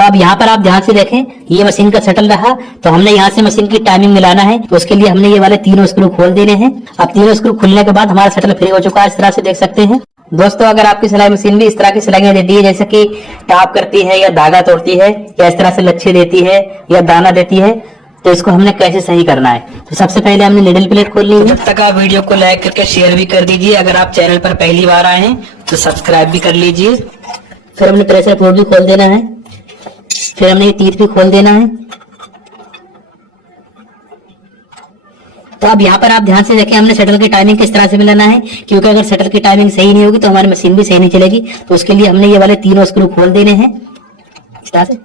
तो अब यहाँ पर आप ध्यान से देखें, ये मशीन का शटल रहा, तो हमने यहाँ से मशीन की टाइमिंग मिलाना है। तो उसके लिए हमने ये वाले तीनों स्क्रू खोल देने हैं। अब तीनों स्क्रू खुलने के बाद हमारा शटल फ्री हो चुका है, इस तरह से देख सकते हैं। दोस्तों, अगर आपकी सिलाई मशीन भी इस तरह की सिलाइयां देती है, जैसे कि टाप करती है या धागा तोड़ती है या इस तरह से लच्छे देती है या दाना देती है, तो इसको हमने कैसे सही करना है। तो सबसे पहले हमने निडल प्लेट खोलनी है। जब तक आप वीडियो को लाइक करके शेयर भी कर दीजिए। अगर आप चैनल पर पहली बार आए हैं तो सब्सक्राइब भी कर लीजिए। फिर हमने प्रेशर पोर्ट भी खोल देना है। फिर हमने ये तीर भी खोल देना है। तो अब यहाँ पर आप ध्यान से देखें, हमने शटल की टाइमिंग किस तरह से मिलाना है, क्योंकि अगर शटल की टाइमिंग सही नहीं होगी तो हमारी मशीन भी सही नहीं चलेगी। तो उसके लिए हमने ये वाले तीनों स्क्रू खोल देने हैं इस तरह से।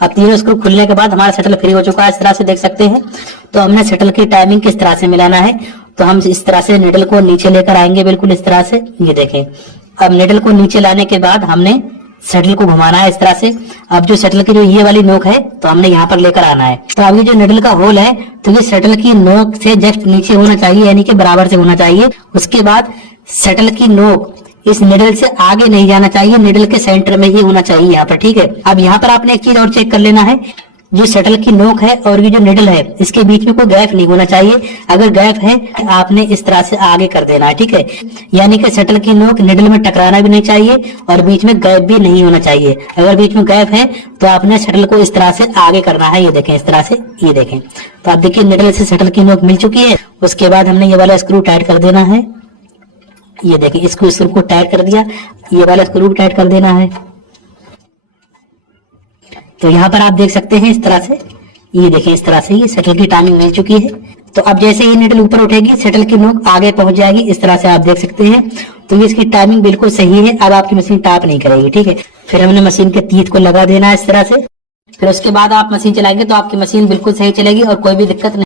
अब तीनों स्क्रू खुलने के बाद हमारा शटल फ्री हो चुका है, इस तरह से देख सकते हैं। तो हमने शटल की टाइमिंग किस तरह से मिलाना है, तो हम इस तरह से निडल को नीचे लेकर आएंगे, बिल्कुल इस तरह से। ये देखें, अब निडल को नीचे लाने के बाद हमने शटल को घुमाना है इस तरह से। अब जो शटल की जो ये वाली नोक है, तो हमने यहाँ पर लेकर आना है। तो अब ये जो निडल का होल है, तो ये शटल की नोक से जस्ट नीचे होना चाहिए, यानी कि बराबर से होना चाहिए। उसके बाद शटल की नोक इस निडल से आगे नहीं जाना चाहिए, निडल के सेंटर में ही होना चाहिए यहाँ पर, ठीक है। अब यहाँ पर आपने एक चीज और चेक कर लेना है, जो शटल की नोक है और ये जो निडल है, इसके बीच में कोई गैप नहीं होना चाहिए। अगर गैप है, आपने इस तरह से आगे कर देना है, ठीक है। यानी कि शटल की नोक निडल में टकराना भी नहीं चाहिए और बीच में गैप भी नहीं होना चाहिए। अगर बीच में गैप है तो आपने शटल को इस तरह से आगे करना है। ये देखें, इस तरह से, ये देखें। तो आप देखिए, निडल से शटल की नोक मिल चुकी है। उसके बाद हमने ये वाला स्क्रू टाइट कर देना है। ये देखिए, इसको स्क्रू को टाइट कर दिया, ये वाला स्क्रू टाइट कर देना है। तो यहाँ पर आप देख सकते हैं इस तरह से, ये देखें, इस तरह से ये शटल की टाइमिंग मिल चुकी है। तो अब जैसे ही निडल ऊपर उठेगी, शटल की नोक आगे पहुंच जाएगी, इस तरह से आप देख सकते हैं। तो ये इसकी टाइमिंग बिल्कुल सही है। अब आपकी मशीन टाप नहीं करेगी, ठीक है। फिर हमने मशीन के तीत को लगा देना है इस तरह से। फिर उसके बाद आप मशीन चलाएंगे तो आपकी मशीन बिल्कुल सही चलेगी और कोई भी दिक्कत नहीं।